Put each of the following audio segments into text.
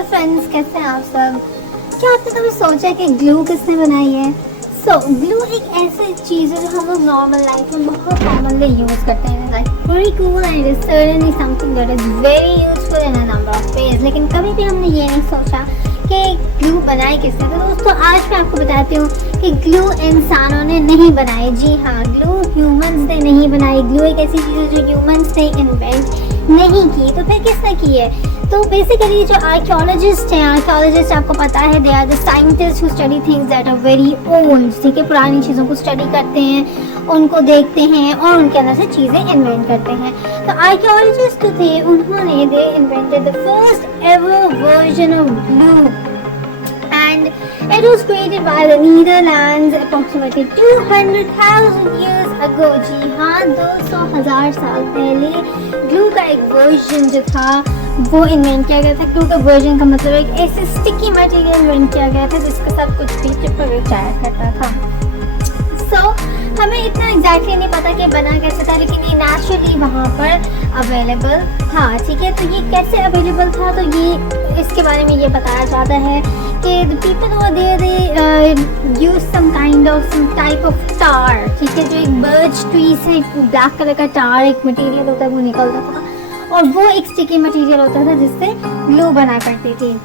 Hello friends, कैसे हैं आप सब। क्या आपने कभी सोचा कि ग्लू किसने बनाई है? ग्लू एक ऐसी चीज़ है जो हम लोग नॉर्मल लाइफ में बहुत कॉमनली यूज़ करते हैं, like very cool and is certainly something that is very useful in a number of ways. लेकिन कभी भी हमने ये नहीं सोचा कि ग्लू बनाई किसने। तो दोस्तों, आज मैं आपको बताती हूँ कि ग्लू इंसानों ने नहीं बनाई। जी हाँ, ग्लू ह्यूमंस ने नहीं बनाई। ग्लू एक ऐसी चीज़ है जो ह्यूमंस ने इन्वेंट नहीं की। तो फिर किसने की है? तो बेसिकली जो आर्कियोलॉजिस्ट हैं, आर्कियोलॉजिस्ट आपको पता है they are the scientist who study things that are very old. ठीक है, पुरानी चीज़ों को स्टडी करते हैं, उनको देखते हैं और उनके अंदर से चीज़ें इन्वेंट करते हैं। तो आर्कियोलॉजिस्ट जो थे उन्होंने they invented the first ever version of glue and it was created by the Netherlands approximately 200,000 years ago। जी हाँ, 200,000 साल पहले ग्लू का एक वर्जन जो था वो इन्वेंट किया गया था। ग्लू का वर्जन का मतलब एक ऐसे स्टिकी मटेरियल इन्वेंट किया गया था जिसके साथ कुछ भी चिपक जाया करता था। हमें इतना एग्जैक्टली नहीं पता कि बना कैसे था, लेकिन ये नेचुरली वहाँ पर अवेलेबल था। ठीक है, तो ये कैसे अवेलेबल था, तो ये इसके बारे में ये बताया जाता है कि the people over there they use some type of tar. ठीक है, जो एक बर्च ट्री से ब्लैक कलर का टार एक मटेरियल होता है वो निकलता था और वो एक स्टिकी मटेरियल होता था जिससे ग्लू बना करती थी।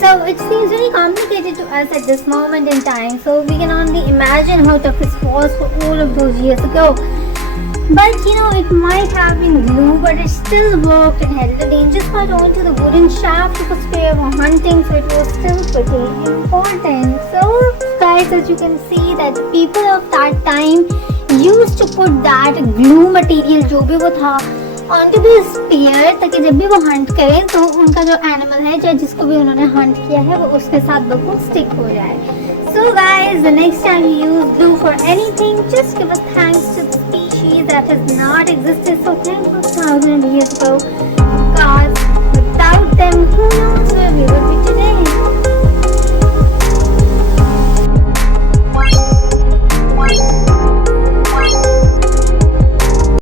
So it seems very complicated to us at this moment in time, so we can only imagine how tough it was for all of those years ago. But you know, it might have been glue, but it still worked and held the dangerous part onto the wooden shaft it was spare for hunting, so it was still pretty important. So guys, as you can see that people of that time used to put that glue material जो भी वो था onto the spear, ताकि जब भी वो Hunt करें तो उनका जो एनिमल है, चाहे जिसको भी उन्होंने हंट किया है, वो उसके साथ बिल्कुल स्टिक हो जाए। So guys, the next time you use glue for anything, just give a thanks to the species that has not existed so 10,000 years ago, because without them, who knows where we would be.